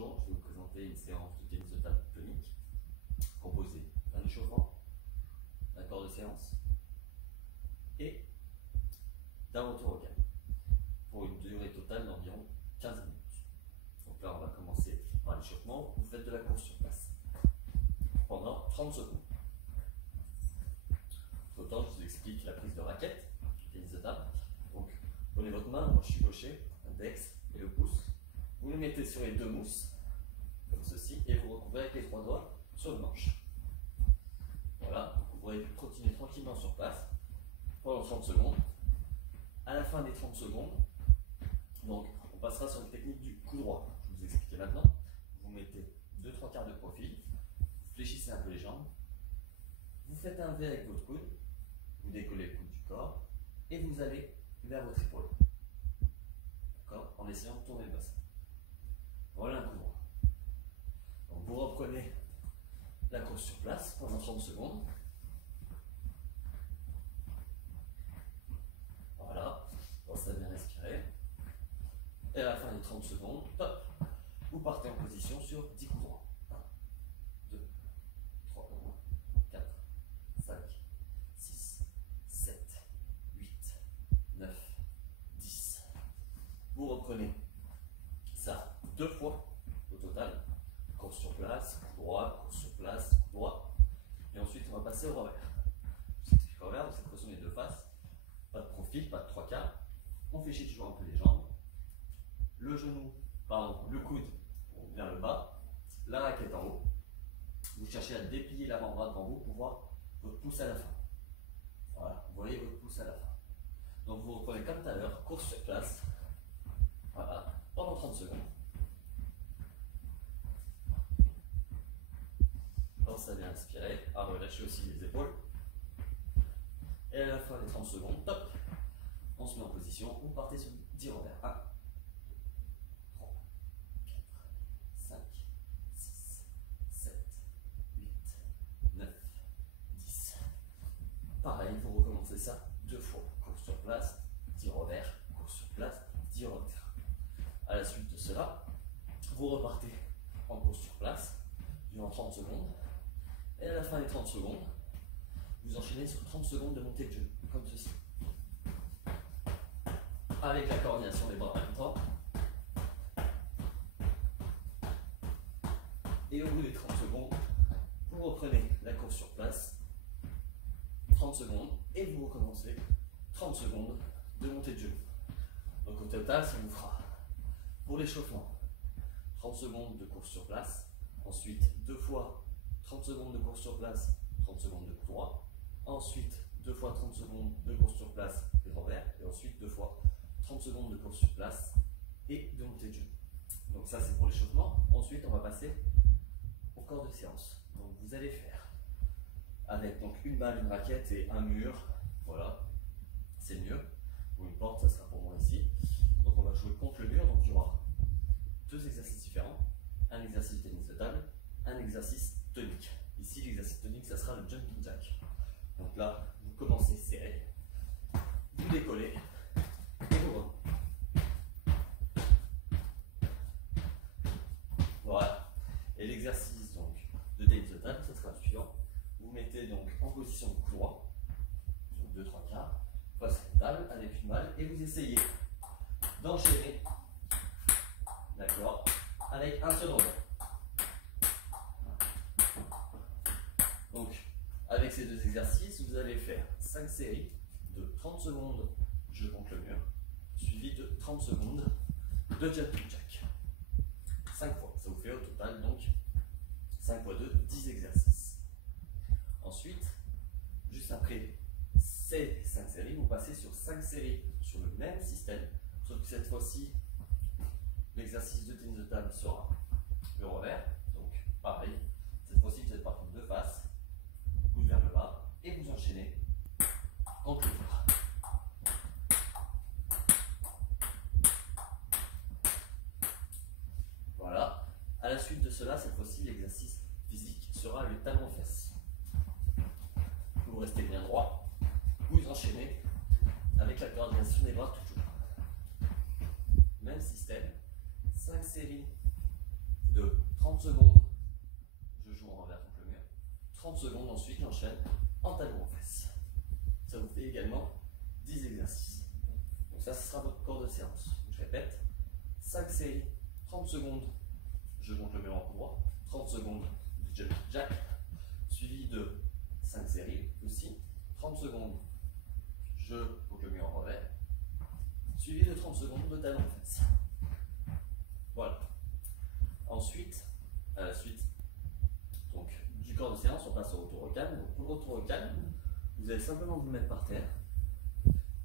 Bonjour, je vais vous présenter une séance de tennis de table tonique composée d'un échauffement, d'un corps de séance et d'un retour au calme pour une durée totale d'environ 15 minutes. Donc là, on va commencer par l'échauffement. Vous faites de la course sur place pendant 30 secondes. Autant, je vous explique la prise de raquette, tennis de table. Donc, prenez votre main, moi je suis gaucher, l'index et le pouce. Vous le mettez sur les deux mousses, comme ceci, et vous recouvrez avec les trois doigts sur le manche. Voilà, donc vous pourrez continuer tranquillement sur place pendant 30 secondes. À la fin des 30 secondes, donc on passera sur la technique du coup droit. Je vais vous expliquer maintenant. Vous mettez 2-3 quarts de profil, vous fléchissez un peu les jambes, vous faites un V avec votre coude, vous décollez le coude du corps, et vous allez vers votre épaule. D'accord ? En essayant de tourner le bassin. Voilà un coup droit. Donc vous reprenez la course sur place pendant 30 secondes. Voilà, pensez à bien respirer. Et à la fin des 30 secondes, hop, vous partez en position sur 10 coups droits. 1, 2, 3, 4, 5, 6, 7, 8, 9, 10. Vous reprenez ça 2 fois au total. Course sur place, coup droit, course sur place, coup droit. Et ensuite, on va passer au revers. Je vous explique le revers, donc cette fois-ci, on est de face. Pas de profil, pas de 3 quarts. On fléchit toujours un peu les jambes. Le genou, pardon, le coude vers le bas. La raquette en haut. Vous cherchez à déplier l'avant-bras devant vous pour voir votre pouce à la fin. Voilà, vous voyez votre pouce à la fin. Donc vous reprenez comme tout à l'heure, course sur place. Voilà, pendant 30 secondes. Pensez à bien inspirer, à relâcher aussi les épaules. Et à la fin des 30 secondes, top, on se met en position, vous partez sur 10 revers. 1, 2, 3, 4, 5, 6, 7, 8, 9, 10. Pareil, vous recommencez ça 2 fois. Course sur place, 10 revers, course sur place, 10 revers. À la suite de cela, vous repartez en course sur place durant 30 secondes. Et à la fin des 30 secondes, vous enchaînez sur 30 secondes de montée de genou, comme ceci. Avec la coordination des bras en même temps. Et au bout des 30 secondes, vous reprenez la course sur place, 30 secondes, et vous recommencez 30 secondes de montée de genou. Donc au total, ça vous fera, pour l'échauffement, 30 secondes de course sur place, ensuite 2 fois 30 secondes de course sur place, 30 secondes de coup droit, ensuite 2 fois 30 secondes de course sur place et revers, et ensuite 2 fois 30 secondes de course sur place et de montée de genou. Donc ça c'est pour l'échauffement. Ensuite on va passer au corps de séance. Donc vous allez faire avec donc une balle, une raquette et un mur, voilà, c'est mieux, ou une porte, ça sera pour moi ici. Donc on va jouer contre le mur, donc il y aura 2 exercices différents, un exercice tennis de table, un exercice tonique. Ici, l'exercice tonique, ça sera le jumping jack. Donc là, vous commencez serré, vous décollez et vous revenez. Voilà. Et l'exercice donc de tennis de table, ça sera le suivant. Vous mettez donc en position de coup droit, sur 2-3 quarts, face à une table avec une balle, et vous essayez d'enchaîner, d'accord, avec un seul rebond. Donc, avec ces 2 exercices, vous allez faire 5 séries de 30 secondes jeu contre le mur, suivi de 30 secondes de jumping jack. 5 fois, ça vous fait au total donc 5 fois 2, 10 exercices. Ensuite, juste après ces 5 séries, vous passez sur 5 séries sur le même système, sauf que cette fois-ci, l'exercice de tennis de table sera le revers. Donc, pareil, cette fois-ci, vous êtes parti de face. Vers le bas et vous enchaînez en tout bras. Voilà. À la suite de cela, cette fois-ci, l'exercice physique sera le talon-fesse. Vous restez bien droit, vous enchaînez avec la coordination des bras toujours. Même système, 5 séries de 30 secondes, je joue en envers contre le mur. 30 secondes, ensuite j'enchaîne en talon en fesses. Ça vous fait également 10 exercices. Donc ça, ce sera votre cours de séance. Donc, je répète, 5 séries, 30 secondes, je monte le mur en courroie, 30 secondes de jumping jack, suivi de 5 séries aussi, 30 secondes, je monte le mur en revers, suivi de 30 secondes de talon en fesses. Voilà. Ensuite, à la suite donc, du corps de séance, on passe au retour au calme. Donc, pour le retour au calme, vous allez simplement vous mettre par terre.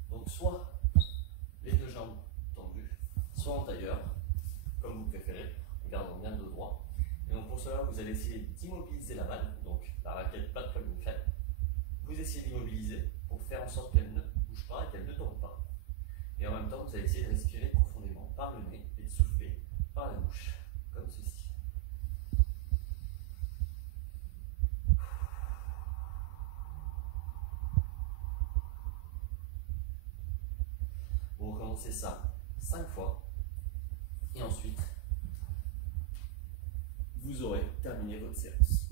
Donc, soit les deux jambes tendues, soit en tailleur, comme vous préférez, en gardant bien le dos droit. Et donc, pour cela, vous allez essayer d'immobiliser la balle, donc la raquette plate comme une crêpe. Vous essayez d'immobiliser pour faire en sorte qu'elle ne bouge pas et qu'elle ne tombe pas. Et en même temps, vous allez essayer de respirer profondément par le nez et de souffler par la bouche, comme ceci. Vous recommencez ça 5 fois et ensuite vous aurez terminé votre séance.